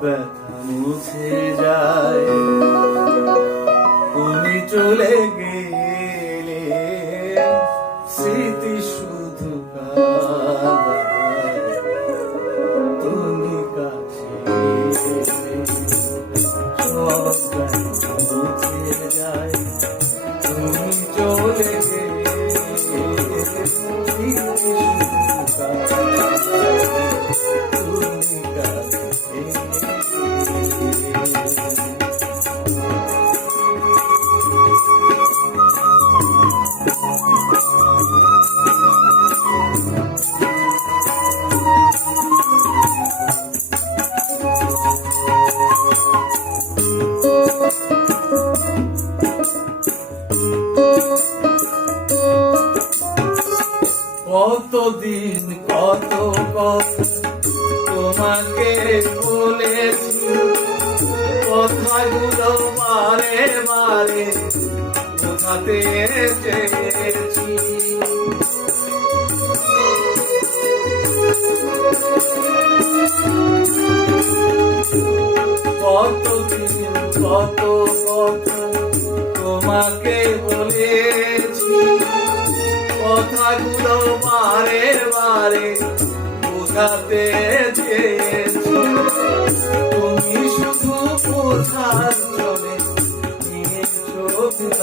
ব্যথা মুছে যায়। তুমি চলে গেলে স্মৃতি শুধু কাঁদায় কতদিন কত কত তোমাকে বলেছি কথাগুলো মারে মারে বোঝাতে চেয়েছি। কতদিন কত কথা তোমাকে বলেছি। মারে বোঝাতে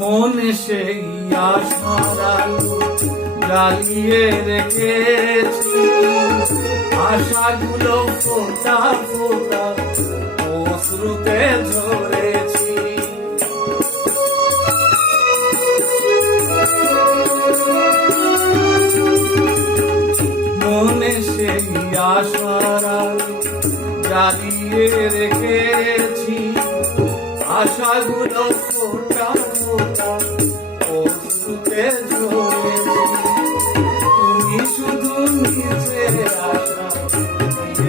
মনে সেই আশার জ্বালিয়ে রেখেছি। আশাগুলো ফোটা ফোটা অশ্রুতে ঝরেছি। মনে সেই আশার জ্বালিয়ে লুকিয়ে রেখেছি। আশাগুলো ফোটা ফোটা অশ্রুতে ঝরেছি। তুমি শুধু নিচে আসা তুমি